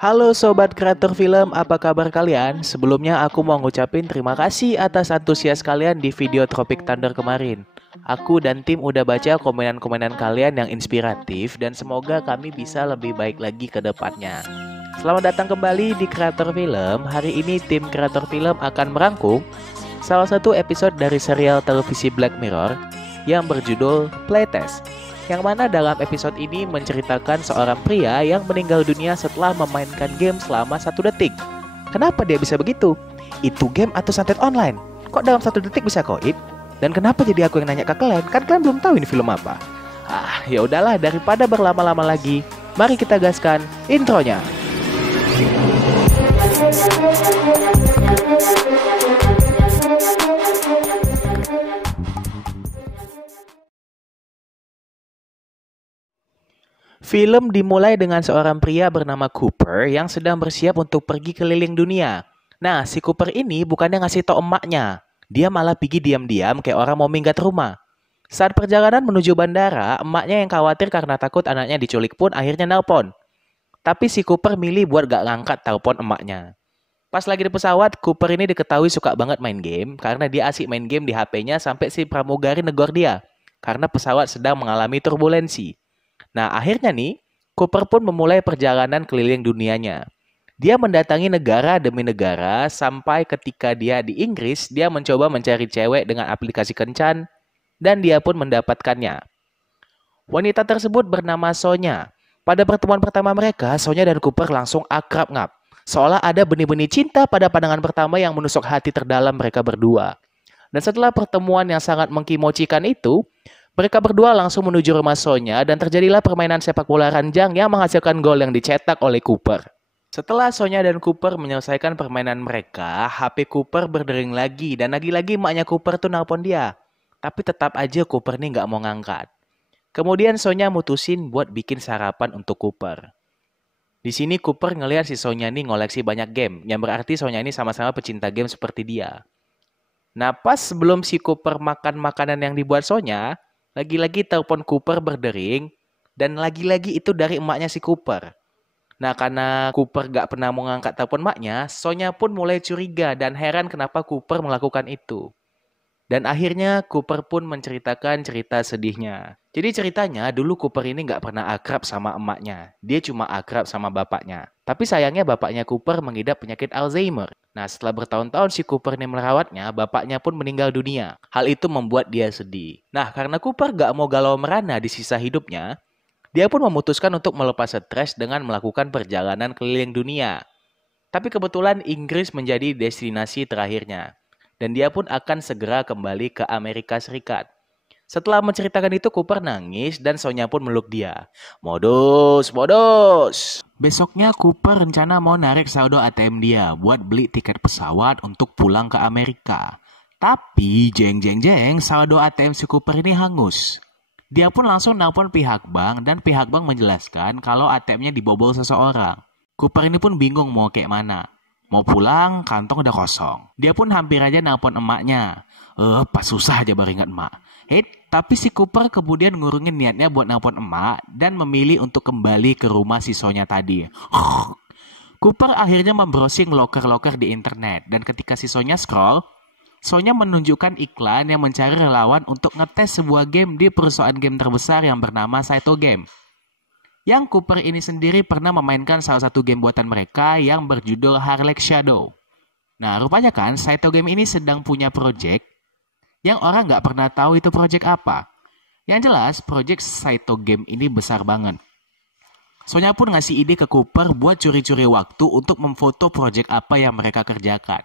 Halo Sobat Kreator Film, apa kabar kalian? Sebelumnya aku mau ngucapin terima kasih atas antusias kalian di video Tropic Thunder kemarin. Aku dan tim udah baca komenan-komenan kalian yang inspiratif dan semoga kami bisa lebih baik lagi ke depannya. Selamat datang kembali di Kreator Film. Hari ini tim Kreator Film akan merangkum salah satu episode dari serial televisi Black Mirror yang berjudul Playtest, yang mana dalam episode ini menceritakan seorang pria yang meninggal dunia setelah memainkan game selama 1 detik. Kenapa dia bisa begitu? Itu game atau santet online? Kok dalam 1 detik bisa koit? Dan kenapa jadi aku yang nanya ke kalian? Kan kalian belum tahu ini film apa. Ya udahlah, daripada berlama-lama lagi, mari kita gaskan intronya. Film dimulai dengan seorang pria bernama Cooper yang sedang bersiap untuk pergi keliling dunia. Nah, si Cooper ini bukannya ngasih tau emaknya. Dia malah pergi diam-diam kayak orang mau minggat rumah. Saat perjalanan menuju bandara, emaknya yang khawatir karena takut anaknya diculik pun akhirnya nelpon. Tapi si Cooper milih buat gak ngangkat telepon emaknya. Pas lagi di pesawat, Cooper ini diketahui suka banget main game karena dia asik main game di HP-nya sampai si pramugari negor dia karena pesawat sedang mengalami turbulensi. Nah, akhirnya nih, Cooper pun memulai perjalanan keliling dunianya. Dia mendatangi negara demi negara sampai ketika dia di Inggris, dia mencoba mencari cewek dengan aplikasi kencan dan dia pun mendapatkannya. Wanita tersebut bernama Sonya. Pada pertemuan pertama mereka, Sonya dan Cooper langsung akrab ngap. Seolah ada benih-benih cinta pada pandangan pertama yang menusuk hati terdalam mereka berdua. Dan setelah pertemuan yang sangat mengkimocikan itu, mereka berdua langsung menuju rumah Sonya dan terjadilah permainan sepak bola ranjang yang menghasilkan gol yang dicetak oleh Cooper. Setelah Sonya dan Cooper menyelesaikan permainan mereka, HP Cooper berdering lagi dan lagi-lagi emaknya Cooper tuh nelpon dia. Tapi tetap aja Cooper nih nggak mau ngangkat. Kemudian Sonya mutusin buat bikin sarapan untuk Cooper. Di sini Cooper ngelihat si Sonya nih ngoleksi banyak game, yang berarti Sonya ini sama-sama pecinta game seperti dia. Nah, pas sebelum si Cooper makan makanan yang dibuat Sonya, lagi-lagi telepon Cooper berdering, dan lagi-lagi itu dari emaknya si Cooper. Nah, karena Cooper gak pernah mau ngangkat telepon emaknya, Sonya pun mulai curiga dan heran kenapa Cooper melakukan itu. Dan akhirnya Cooper pun menceritakan cerita sedihnya. Jadi ceritanya dulu Cooper ini gak pernah akrab sama emaknya. Dia cuma akrab sama bapaknya. Tapi sayangnya bapaknya Cooper mengidap penyakit Alzheimer. Nah, setelah bertahun-tahun si Cooper ini merawatnya, bapaknya pun meninggal dunia. Hal itu membuat dia sedih. Nah, karena Cooper gak mau galau merana di sisa hidupnya, dia pun memutuskan untuk melepas stres dengan melakukan perjalanan keliling dunia. Tapi kebetulan Inggris menjadi destinasi terakhirnya. Dan dia pun akan segera kembali ke Amerika Serikat. Setelah menceritakan itu, Cooper nangis dan Sonya pun meluk dia. Modus, modus. Besoknya Cooper rencana mau narik saldo ATM dia buat beli tiket pesawat untuk pulang ke Amerika. Tapi jeng, saldo ATM si Cooper ini hangus. Dia pun langsung nelpon pihak bank dan pihak bank menjelaskan kalau ATM-nya dibobol seseorang. Cooper ini pun bingung mau kayak mana. Mau pulang, kantong udah kosong. Dia pun hampir aja nelpon emaknya. Pas susah aja baru ingat emak. Tapi si Cooper kemudian ngurungin niatnya buat nelpon emak dan memilih untuk kembali ke rumah si Sonya tadi. Cooper akhirnya membrowsing loker-loker di internet. Dan ketika si Sonya scroll, Sonya menunjukkan iklan yang mencari relawan untuk ngetes sebuah game di perusahaan game terbesar yang bernama Saito Game. Yang Cooper ini sendiri pernah memainkan salah satu game buatan mereka yang berjudul Harleq Shadow. Nah, rupanya kan Saito Game ini sedang punya project yang orang nggak pernah tahu itu project apa. Yang jelas, project Saito Game ini besar banget. Sonya pun ngasih ide ke Cooper buat curi-curi waktu untuk memfoto project apa yang mereka kerjakan.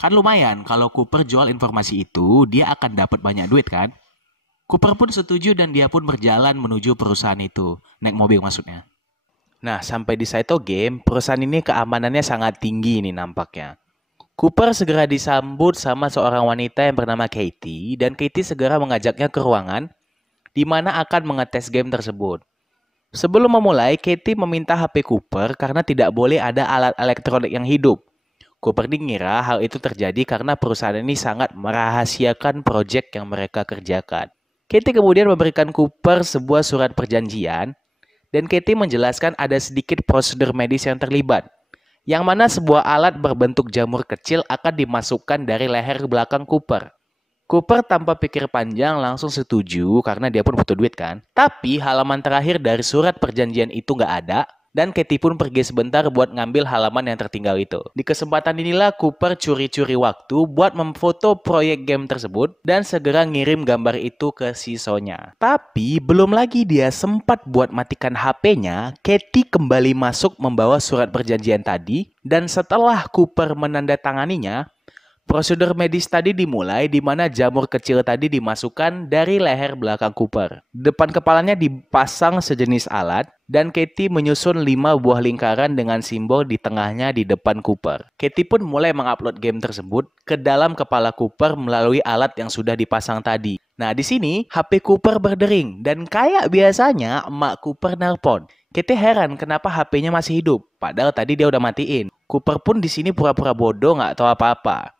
Kan lumayan, kalau Cooper jual informasi itu, dia akan dapat banyak duit kan? Cooper pun setuju dan dia pun berjalan menuju perusahaan itu. Naik mobil maksudnya. Nah, sampai di Saito Game, perusahaan ini keamanannya sangat tinggi nih nampaknya. Cooper segera disambut sama seorang wanita yang bernama Katie, dan Katie segera mengajaknya ke ruangan di mana akan mengetes game tersebut. Sebelum memulai, Katie meminta HP Cooper karena tidak boleh ada alat elektronik yang hidup. Cooper mengira hal itu terjadi karena perusahaan ini sangat merahasiakan proyek yang mereka kerjakan. Katie kemudian memberikan Cooper sebuah surat perjanjian dan Katie menjelaskan ada sedikit prosedur medis yang terlibat, yang mana sebuah alat berbentuk jamur kecil akan dimasukkan dari leher belakang Cooper. Cooper tanpa pikir panjang langsung setuju karena dia pun butuh duit kan. Tapi halaman terakhir dari surat perjanjian itu nggak ada, dan Katie pun pergi sebentar buat ngambil halaman yang tertinggal itu. Di kesempatan inilah Cooper curi-curi waktu buat memfoto proyek game tersebut dan segera ngirim gambar itu ke si Sonya. Tapi belum lagi dia sempat buat matikan HP-nya, Katie kembali masuk membawa surat perjanjian tadi, dan setelah Cooper menandatanganinya, prosedur medis tadi dimulai di mana jamur kecil tadi dimasukkan dari leher belakang Cooper. Depan kepalanya dipasang sejenis alat dan Katie menyusun 5 buah lingkaran dengan simbol di tengahnya di depan Cooper. Katie pun mulai mengupload game tersebut ke dalam kepala Cooper melalui alat yang sudah dipasang tadi. Nah, di sini HP Cooper berdering dan kayak biasanya emak Cooper nelpon. Katie heran kenapa HP-nya masih hidup, padahal tadi dia udah matiin. Cooper pun di sini pura-pura bodoh nggak tahu apa-apa.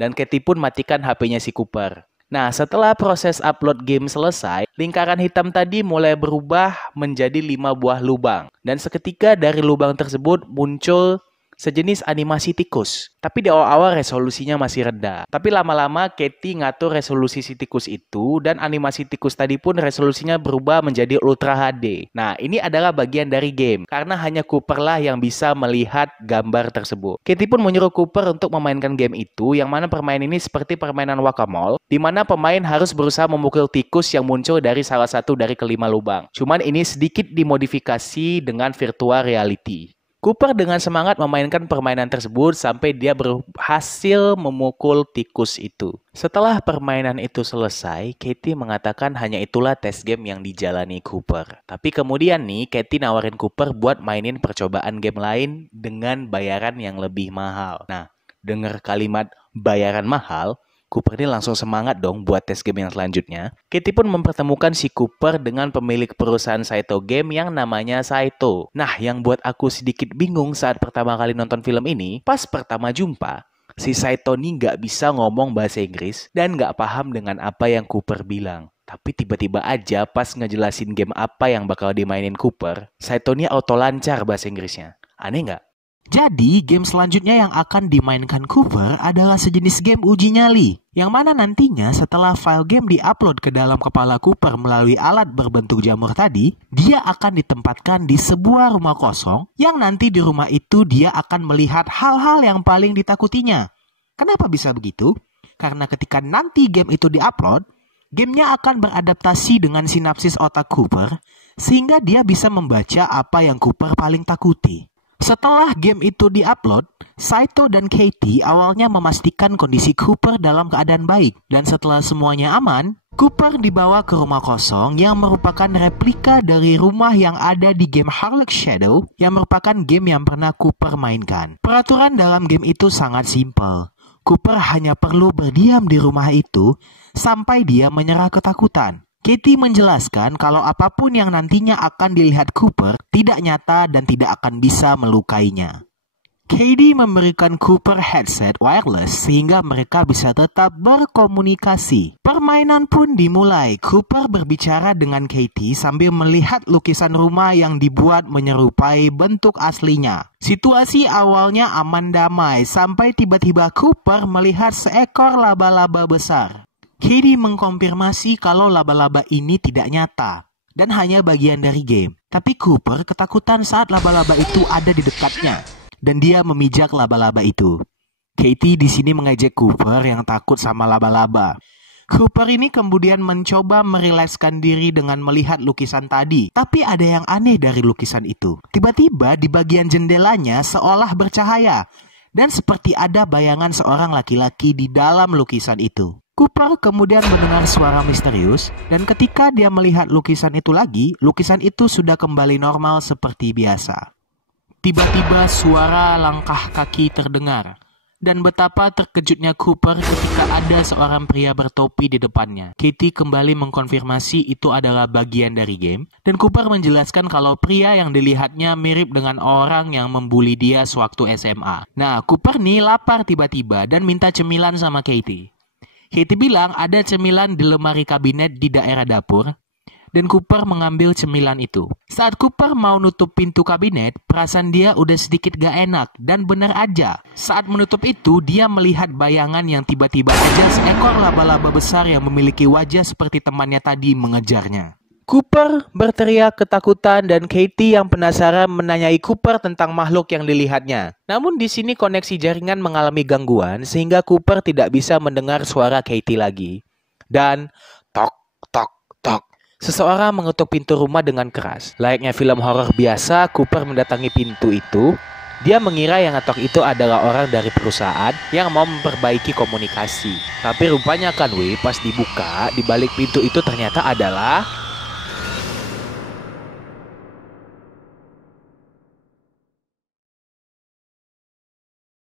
Dan Katie pun matikan HP-nya si Cooper. Nah, setelah proses upload game selesai, lingkaran hitam tadi mulai berubah menjadi 5 buah lubang. Dan seketika dari lubang tersebut muncul sejenis animasi tikus. Tapi di awal-awal resolusinya masih rendah. Tapi lama-lama Katie ngatur resolusi si tikus itu dan animasi tikus tadi pun resolusinya berubah menjadi Ultra HD. Nah, ini adalah bagian dari game karena hanya Cooper lah yang bisa melihat gambar tersebut. Katie pun menyuruh Cooper untuk memainkan game itu, yang mana permainan ini seperti permainan whack-a-mole, di mana pemain harus berusaha memukul tikus yang muncul dari salah satu dari kelima lubang. Cuman ini sedikit dimodifikasi dengan virtual reality. Cooper dengan semangat memainkan permainan tersebut sampai dia berhasil memukul tikus itu. Setelah permainan itu selesai, Katie mengatakan hanya itulah tes game yang dijalani Cooper. Tapi kemudian nih, Katie nawarin Cooper buat mainin percobaan game lain dengan bayaran yang lebih mahal. Nah, dengar kalimat bayaran mahal, Cooper ini langsung semangat dong buat tes game yang selanjutnya. Katie pun mempertemukan si Cooper dengan pemilik perusahaan Saito Game yang namanya Saito. Nah, yang buat aku sedikit bingung saat pertama kali nonton film ini, pas pertama jumpa, si Saito ini nggak bisa ngomong bahasa Inggris dan nggak paham dengan apa yang Cooper bilang. Tapi tiba-tiba aja pas ngejelasin game apa yang bakal dimainin Cooper, Saito ini auto lancar bahasa Inggrisnya. Aneh nggak? Jadi, game selanjutnya yang akan dimainkan Cooper adalah sejenis game uji nyali, yang mana nantinya setelah file game diupload ke dalam kepala Cooper melalui alat berbentuk jamur tadi, dia akan ditempatkan di sebuah rumah kosong, yang nanti di rumah itu dia akan melihat hal-hal yang paling ditakutinya. Kenapa bisa begitu? Karena ketika nanti game itu diupload, gamenya akan beradaptasi dengan sinapsis otak Cooper, sehingga dia bisa membaca apa yang Cooper paling takuti. Setelah game itu diupload, Saito dan Katie awalnya memastikan kondisi Cooper dalam keadaan baik. Dan setelah semuanya aman, Cooper dibawa ke rumah kosong yang merupakan replika dari rumah yang ada di game Harlock Shadow, yang merupakan game yang pernah Cooper mainkan. Peraturan dalam game itu sangat simpel. Cooper hanya perlu berdiam di rumah itu sampai dia menyerah ketakutan. Katie menjelaskan kalau apapun yang nantinya akan dilihat Cooper tidak nyata dan tidak akan bisa melukainya. Katie memberikan Cooper headset wireless sehingga mereka bisa tetap berkomunikasi. Permainan pun dimulai. Cooper berbicara dengan Katie sambil melihat lukisan rumah yang dibuat menyerupai bentuk aslinya. Situasi awalnya aman damai sampai tiba-tiba Cooper melihat seekor laba-laba besar. Katie mengkonfirmasi kalau laba-laba ini tidak nyata dan hanya bagian dari game. Tapi Cooper ketakutan saat laba-laba itu ada di dekatnya dan dia memijak laba-laba itu. Katie di sini mengejek Cooper yang takut sama laba-laba. Cooper ini kemudian mencoba merilekskan diri dengan melihat lukisan tadi. Tapi ada yang aneh dari lukisan itu. Tiba-tiba di bagian jendelanya seolah bercahaya dan seperti ada bayangan seorang laki-laki di dalam lukisan itu. Cooper kemudian mendengar suara misterius, dan ketika dia melihat lukisan itu lagi, lukisan itu sudah kembali normal seperti biasa. Tiba-tiba suara langkah kaki terdengar, dan betapa terkejutnya Cooper ketika ada seorang pria bertopi di depannya. Katie kembali mengkonfirmasi itu adalah bagian dari game, dan Cooper menjelaskan kalau pria yang dilihatnya mirip dengan orang yang membuli dia sewaktu SMA. Nah, Cooper nih lapar tiba-tiba dan minta cemilan sama Katie. Katie bilang ada cemilan di lemari kabinet di daerah dapur. dan Cooper mengambil cemilan itu. Saat Cooper mau nutup pintu kabinet, perasaan dia udah sedikit gak enak, dan bener aja. Saat menutup itu, dia melihat bayangan yang tiba-tiba aja seekor laba-laba besar yang memiliki wajah seperti temannya tadi mengejarnya. Cooper berteriak ketakutan dan Katie yang penasaran menanyai Cooper tentang makhluk yang dilihatnya. Namun di sini koneksi jaringan mengalami gangguan sehingga Cooper tidak bisa mendengar suara Katie lagi. Dan tok tok tok. Seseorang mengetuk pintu rumah dengan keras. Layaknya film horor biasa, Cooper mendatangi pintu itu. Dia mengira yang ngetok itu adalah orang dari perusahaan yang mau memperbaiki komunikasi. Tapi rupanya kan pas dibuka, di balik pintu itu ternyata adalah